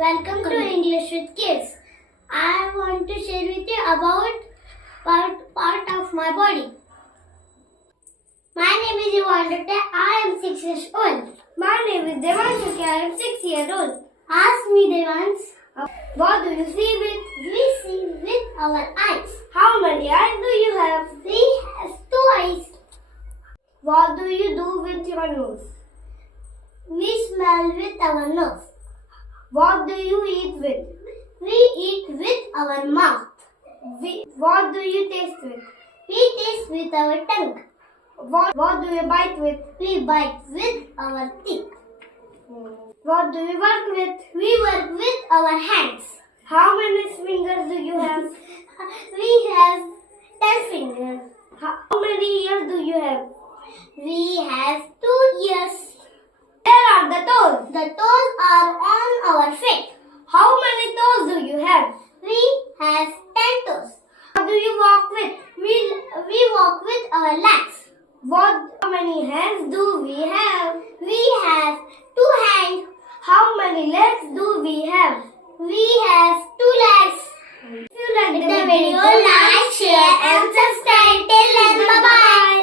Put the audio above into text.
Welcome to English with Kids. I want to share with you about part of my body. My name is Yuvandita. I am 6 years old. My name is Devanshu. I am 6 years old. Ask me, Devans. What do you see with? We see with our eyes. How many eyes do you have? We have 2 eyes. What do you do with your nose? We smell with our nose. What do you eat with? We eat with our mouth. What do you taste with? We taste with our tongue. What do you bite with? We bite with our teeth. What do you work with? We work with our hands. How many fingers do you have? We have 10 fingers. How many ears do you have? We have 2 ears. Where are the toes? The toes are on our feet. How many toes do you have? We have 10 toes. What do you walk with? We walk with our legs. How many hands do we have? We have 2 hands. How many legs do we have? We have 2 legs. If you like The video, like, share and subscribe. Till then, bye-bye.